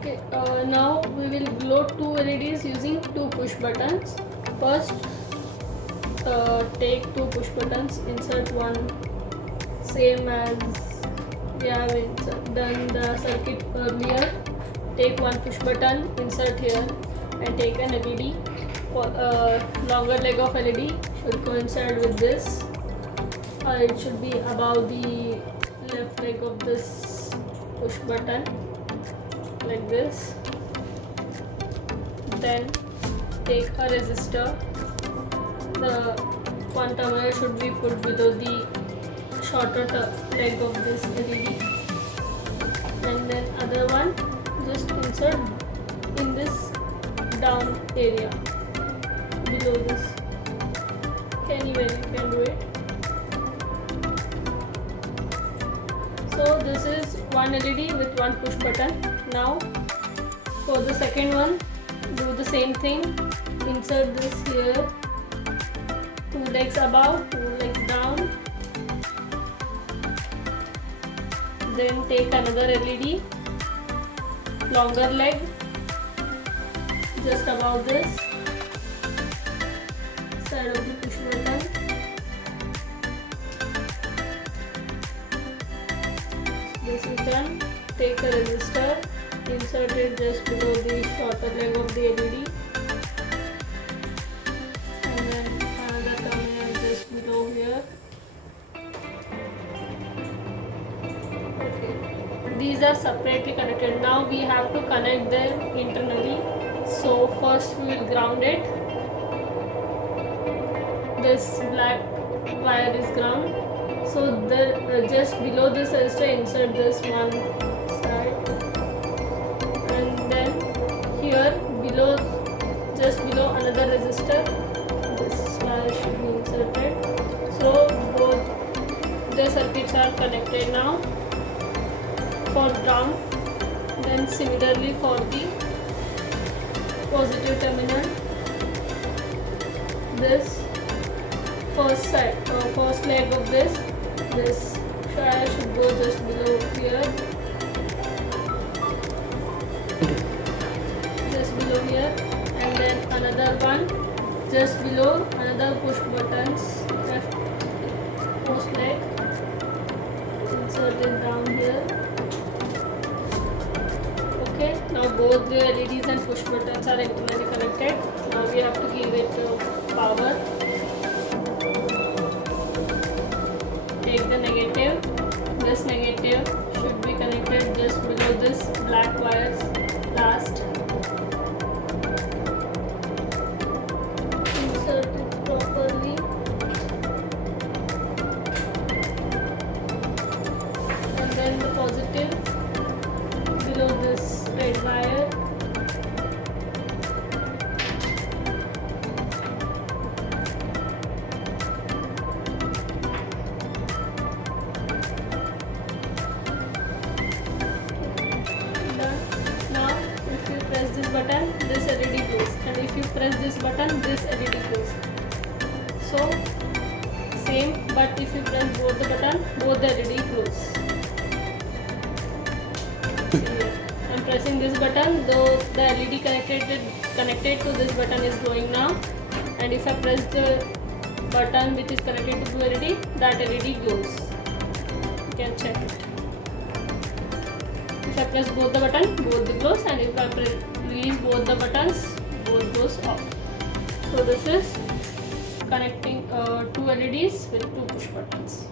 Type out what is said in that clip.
Okay, now we will glow two LEDs using two push buttons. First, take two push buttons, insert one same as we have done the circuit earlier. Take one push button, insert here, and take an LED. Longer leg of LED should coincide with this, or it should be above the left leg of this push button, like this. Then take a resistor. The one terminal should be put below the shorter leg of this LED, and then other one just insert in this down area below this. Anywhere you can do it. So this is one LED with one push button. Now for the second one, do the same thing. Insert this here, two legs above, two legs down. Then take another LED, longer leg, just above this side of the push button. This is done. Take a resistor, insert it just below the shorter leg of the LED, and then another terminal just below here. Okay. These are separately connected. Now we have to connect them internally. So first we will ground it. This black wire is ground. So the just below this resistor, insert this one side, and then here below, just below another resistor, this wire should be inserted. So both the circuits are connected now for ground. Then similarly for the positive terminal, this first leg of this wire should go just below here, just below here, and then another one just below another push buttons, left post leg, insert it down here. Okay, now both the LEDs and push buttons are internally connected. Now we have to give it power. Take the negative. This negative should be connected just below this black wires last. Insert it properly. And then the positive below this red wire. Button, this LED glows, and if you press this button, this LED glows. So same, but if you press both the button, both the LED glows. I'm pressing this button, though the LED connected to this button is glowing now, and if I press the button which is connected to the LED, that LED glows. You can check it. If I press both the button, both the glows, and if I release both the buttons, both goes off. So this is connecting two LEDs with two push buttons.